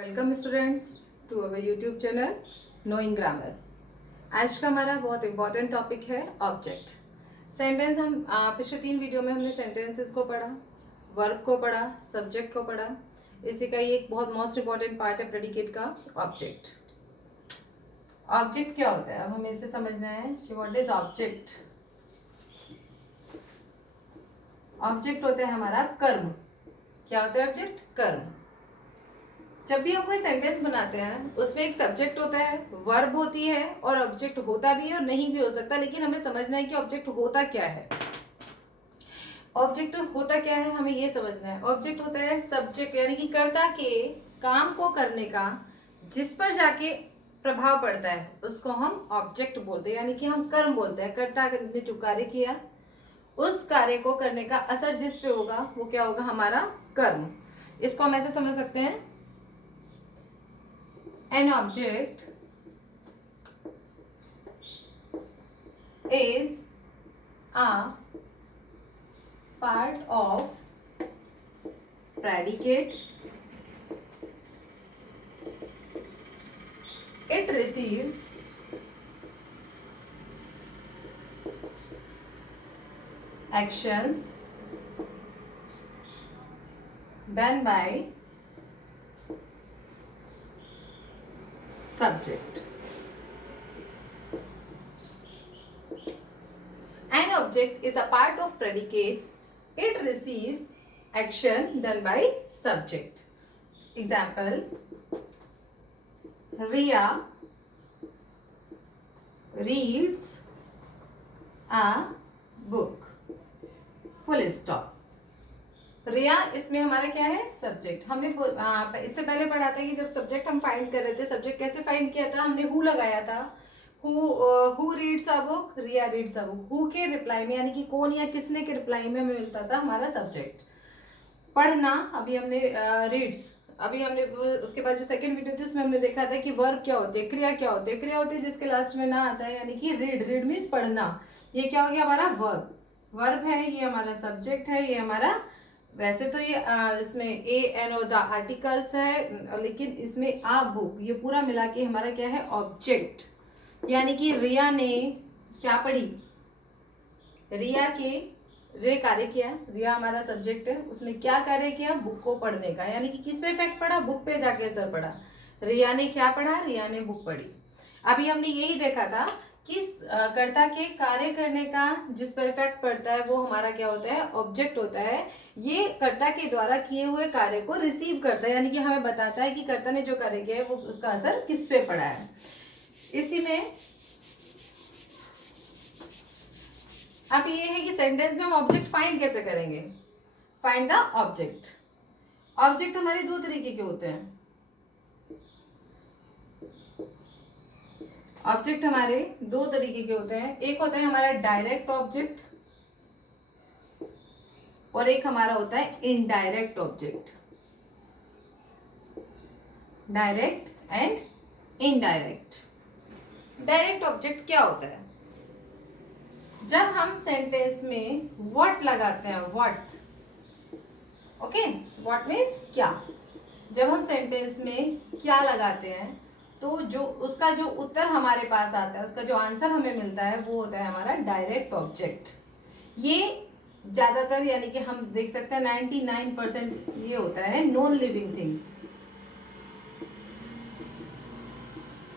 Welcome students to our YouTube channel knowing grammar. आज का हमारा बहुत इंपॉर्टेंट टॉपिक है ऑब्जेक्ट। सेंटेंस हम पिछले 3 वीडियो में हमने सेंटेंसेस को पढ़ा, वर्ब को पढ़ा, सब्जेक्ट को पढ़ा। इसी का ये एक बहुत मोस्ट इंपॉर्टेंट पार्ट है प्रेडिकेट का, ऑब्जेक्ट। ऑब्जेक्ट क्या होता है, अब हमें इसे समझना है कि व्हाट इज ऑब्जेक्ट। ऑब्जेक्ट होता है हमारा कर्म। क्या होता है ऑब्जेक्ट? कर्म। जब भी हम कोई सेंटेंस बनाते हैं उसमें एक सब्जेक्ट होता है, वर्ब होती है और ऑब्जेक्ट होता भी है और नहीं भी हो सकता, लेकिन हमें समझना है कि ऑब्जेक्ट होता क्या है। ऑब्जेक्ट होता क्या है हमें ये समझना है। ऑब्जेक्ट होता है सब्जेक्ट, यानी कि कर्ता के काम को करने का जिस पर जाके प्रभाव पड़ता है उसको हम ऑब्जेक्ट बोलते हैं, यानी कि हम कर्म बोलते हैं। कर्ता ने जो कार्य किया उस कार्य को करने का असर जिस पे होगा वो क्या होगा? हमारा कर्म। इसको हम ऐसे समझ सकते हैं, an object is a part of predicate. It receives actions done by subject. An object is a part of predicate. It receives action done by subject. Example: Riya reads a book. Full stop. रिया इसमें हमारा क्या है? Subject. हमने इससे पहले पढ़ा था कि जब सब्जेक्ट हम फाइंड कर रहे थे, सब्जेक्ट कैसे फाइंड किया था? हमने हु लगाया था। Who reads a book, Riya reads a book. Who के रिप्लाई में, यानी कि कौन या किसने के रिप्लाई में हमें मिलता था हमारा सब्जेक्ट। पढ़ना, अभी हमने रीड्स, अभी हमने उसके बाद जो सेकंड वीडियो थी उसमें हमने देखा था कि वर्ब क्या होते हैं, क्रिया क्या होते हैं। क्रिया होती है जिसके लास्ट में ना आता है, यानी कि रीड। रीड मीन्स पढ़ना। ये क्या हो गया? हमारा वर्ब। वर्ब है, ये हमारा सब्जेक्ट है, ये हमारा, वैसे तो ये इसमें A N O the articles है, लेकिन इसमें आ बुक, ये पूरा मिला के हमारा क्या है? ऑब्जेक्ट। यानी कि रिया ने क्या पढ़ी? रिया के रे कार्य किया। रिया हमारा सब्जेक्ट है, उसने क्या कार्य किया? बुक को पढ़ने का। यानी कि किस पे इफेक्ट पड़ा? बुक पे जाके असर पड़ा। रिया ने क्या पढ़ा? रिया ने बुक पढ़ी। अभी हमने यही देखा था कि कर्ता के कार्य करने का जिस पर इफेक्ट पड़ता है वो हमारा क्या होता है? ऑब्जेक्ट होता है। ये कर्ता के द्वारा किए हुए कार्य को रिसीव करता है, यानी कि हमें बताता है कि कर्ता ने जो कार्य किया है वो उसका असर किस पे पड़ा है। इसी में अब ये है कि सेंटेंस में हम ऑब्जेक्ट फाइंड कैसे करेंगे। Find the object. ऑब्जेक्ट हमारे 2 तरीके के होते हैं। ऑब्जेक्ट हमारे 2 तरीके के होते हैं। एक होता है हमारा डायरेक्ट ऑब्जेक्ट और एक हमारा होता है indirect object. Direct and indirect. Direct object क्या होता है? जब हम सेंटेंस में व्हाट लगाते हैं, व्हाट, ओके, व्हाट मीन्स क्या। जब हम सेंटेंस में क्या लगाते हैं तो जो उसका जो उत्तर हमारे पास आता है, उसका जो आंसर हमें मिलता है वो होता है हमारा डायरेक्ट ऑब्जेक्ट। ये ज्यादातर, यानी कि हम देख सकते हैं 99% ये होता है नॉन लिविंग थिंग्स।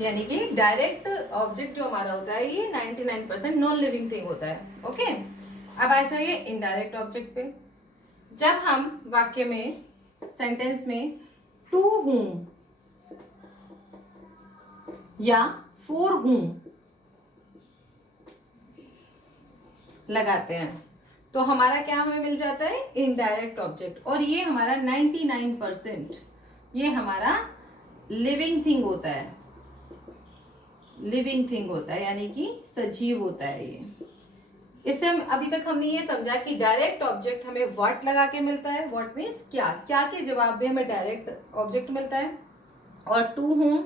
यानी कि डायरेक्ट ऑब्जेक्ट जो हमारा होता है ये 99% नॉन लिविंग थिंग होता है। ओके, अब आ जाइए इनडायरेक्ट ऑब्जेक्ट पे। जब हम वाक्य में, सेंटेंस में टू whom या फॉर whom लगाते हैं तो हमारा क्या हमें मिल जाता है? Indirect object. और ये हमारा 99% ये हमारा लिविंग थिंग होता है। लिविंग थिंग होता है, यानी कि सजीव होता है ये। इससे हम अभी तक हमने ये समझा कि डायरेक्ट ऑब्जेक्ट हमें व्हाट लगा के मिलता है। व्हाट मीन्स क्या। क्या के जवाब में हमें डायरेक्ट ऑब्जेक्ट मिलता है। और टू whom,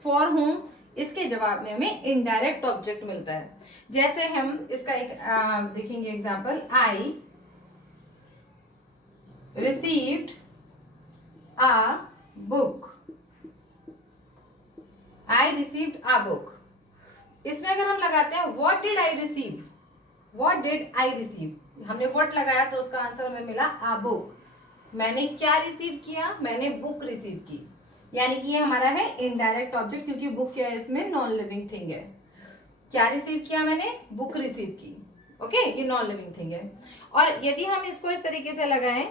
फॉर whom, इसके जवाब में हमें इनडायरेक्ट ऑब्जेक्ट मिलता है। जैसे हम इसका एक देखेंगे example. I received a book I received a book. इसमें अगर हम लगाते हैं what did I receive, what did I receive, हमने व्हाट लगाया तो उसका आंसर हमें मिला अ बुक। मैंने क्या रिसीव किया, मैंने बुक रिसीव की, यानी कि ये हमारा है इनडायरेक्ट ऑब्जेक्ट, क्योंकि बुक क्या है इसमें, नॉन लिविंग थिंग है। क्या रिसीव किया मैंने, बुक रिसीव की। ओके, ये नॉन लिविंग थिंग है। और यदि हम इसको इस तरीके से लगाएं,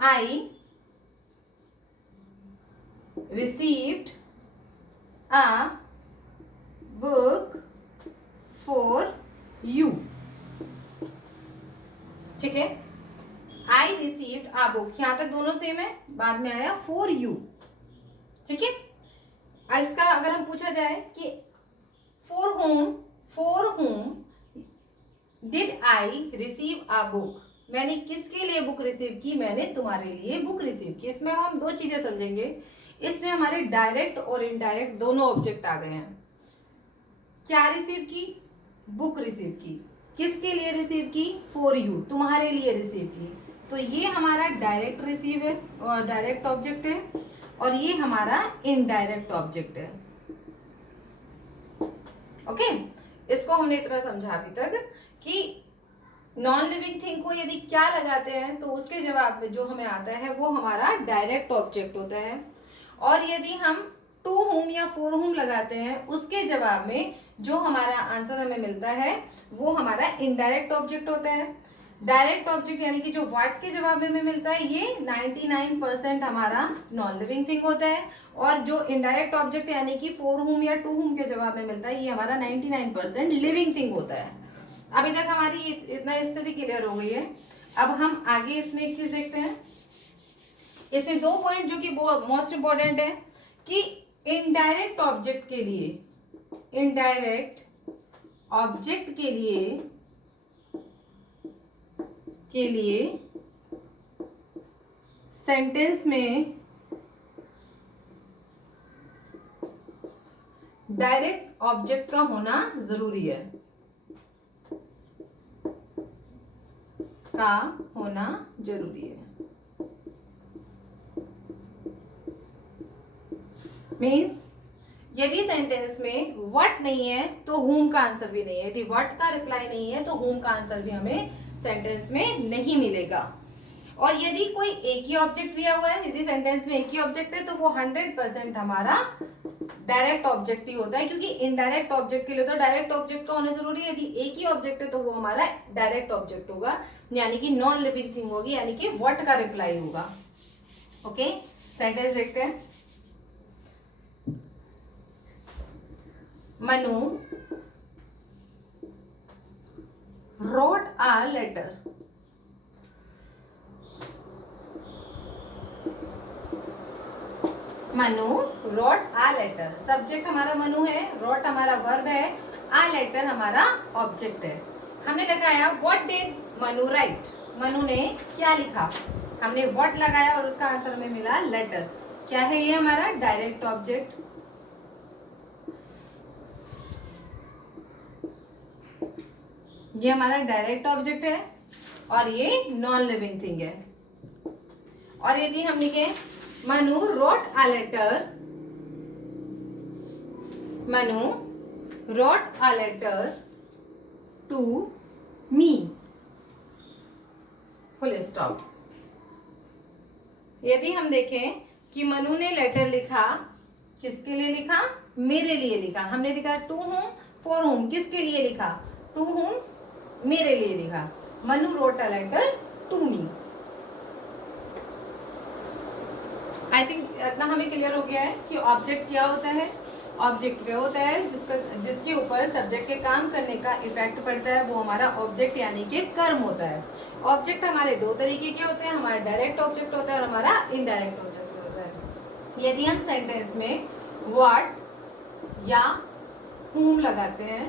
I received a book for you, ठीक है। आई रिसीव्ड अ बुक, यहां तक दोनों सेम है, बाद में आया फॉर यू, ठीक है। इसका अगर हम पूछा जाए कि for home did I receive a book, मैंने किसके लिए बुक रिसीव की, मैंने तुम्हारे लिए बुक रिसीव की। इसमें हम दो चीजें समझेंगे, इसमें हमारे डायरेक्ट और इनडायरेक्ट दोनों ऑब्जेक्ट आ गए हैं। क्या रिसीव की, बुक रिसीव की, किसके लिए रिसीव की, फॉर यू, तुम्हारे लिए रिसीव की। तो ये हमारा डायरेक्ट रिसीव है और डायरेक्ट ऑब्जेक्ट है, और ये हमारा इनडायरेक्ट ऑब्जेक्ट है। ओके, इसको हमने इतना समझा अभी तक कि नॉन लिविंग थिंग को यदि क्या लगाते हैं तो उसके जवाब में जो हमें आता है वो हमारा डायरेक्ट ऑब्जेक्ट होता है, और यदि हम टू होम या फोर होम लगाते हैं उसके जवाब में जो हमारा आंसर हमें मिलता है वो हमारा इनडायरेक्ट ऑब्जेक्ट होता है। डायरेक्ट ऑब्जेक्ट यानी कि जो व्हाट के जवाब में हमें मिलता है ये 99% हमारा नॉन लिविंग थिंग होता है, और जो इनडायरेक्ट ऑब्जेक्ट यानी कि फोर होम या टू होम के जवाब में मिलता है ये हमारा 99% लिविंग थिंग होता है। अभी तक हमारी इतना स्थिति क्लियर हो गई है। अब हम आगे इसमें एक चीज देखते हैं, इसमें दो पॉइंट जो कि मोस्ट इंपॉर्टेंट है कि इनडायरेक्ट ऑब्जेक्ट के लिए, इनडायरेक्ट ऑब्जेक्ट के लिए सेंटेंस में डायरेक्ट ऑब्जेक्ट का होना जरूरी है, का होना जरूरी है। मीन्स यदि सेंटेंस में व्हाट नहीं है तो whom का आंसर भी नहीं है, यदि व्हाट का रिप्लाई नहीं है तो whom का आंसर भी हमें सेंटेंस में नहीं मिलेगा। और यदि कोई एक ही ऑब्जेक्ट दिया हुआ है, यदि सेंटेंस में एक ही ऑब्जेक्ट है तो वो 100% हमारा डायरेक्ट ऑब्जेक्ट ही होता है, क्योंकि इनडायरेक्ट ऑब्जेक्ट के लिए तो डायरेक्ट ऑब्जेक्ट का होना जरूरी है। यदि एक ही ऑब्जेक्ट है तो वो हमारा डायरेक्ट ऑब्जेक्ट होगा, यानी कि नॉन लिविंग थिंग होगी, यानी कि व्हाट का रिप्लाई होगा। ओके, सेंटेंस देखते हैं। Manu wrote a letter, Manu wrote a letter, subject हमारा मनु है, wrote हमारा वर्ब है, a letter हमारा ऑब्जेक्ट है। हमने लगाया what did Manu write, Manu ने क्या लिखा, हमने what लगाया और उसका आंसर हमें मिला लेटर। क्या है ये हमारा डायरेक्ट ऑब्जेक्ट, ये हमारा डायरेक्ट ऑब्जेक्ट है और ये नॉन लिविंग थिंग है। और यदि हम लिखे Manu wrote a letter, Manu wrote a letter to me, full stop. यदि हम देखें कि मनु ने लेटर लिखा, किसके लिए लिखा, मेरे लिए लिखा। हमने लिखा टू होम फॉर होम, किसके लिए लिखा, टू होम, मेरे लिए लिखा। Manu wrote a letter to me. I think इतना हमें क्लियर हो गया है कि ऑब्जेक्ट क्या होता है। ऑब्जेक्ट वह होता है जिसके ऊपर सब्जेक्ट के काम करने का इफेक्ट पड़ता है, वो हमारा ऑब्जेक्ट यानी कि कर्म होता है। ऑब्जेक्ट हमारे दो तरीके के होते हैं, हमारा डायरेक्ट ऑब्जेक्ट होता है और हमारा इनडायरेक्ट ऑब्जेक्ट होता है। यदि हम सेंटेंस में व्हाट या whom लगाते हैं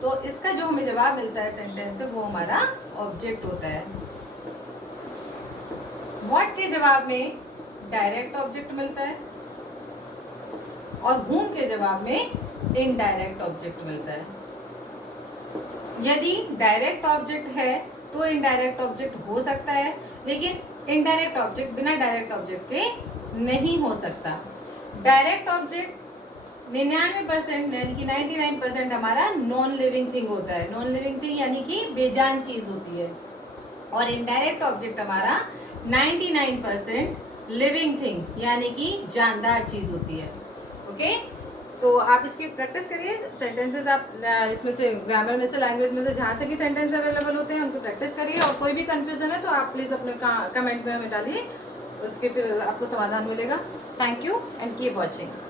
तो इसका जो हमें जवाब मिलता है सेंटेंस से वो हमारा ऑब्जेक्ट होता है। व्हाट के जवाब में डायरेक्ट ऑब्जेक्ट मिलता है और whom के जवाब में इनडायरेक्ट ऑब्जेक्ट मिलता है। यदि डायरेक्ट ऑब्जेक्ट है तो इनडायरेक्ट ऑब्जेक्ट हो सकता है, लेकिन इनडायरेक्ट ऑब्जेक्ट बिना डायरेक्ट ऑब्जेक्ट के नहीं हो सकता। डायरेक्ट ऑब्जेक्ट 99% यानी कि 99% हमारा नॉन लिविंग थिंग होता है, नॉन लिविंग थिंग यानी कि बेजान चीज होती है, और इनडायरेक्ट ऑब्जेक्ट हमारा 99% लिविंग थिंग यानी कि जानदार चीज होती है। ओके, तो आप इसकी प्रैक्टिस करिए, सेंटेंसेस आप इसमें से ग्रामर में से लैंग्वेज में से जहाँ से भी सेंटेंस अवेलेबल होते हैं उनकी प्रैक्टिस करिए, और कोई भी कंफ्यूजन है तो आप प्लीज़ अपने कमेंट में हमें डालिए, उसके फिर आपको समाधान मिलेगा। Thank you and keep watching.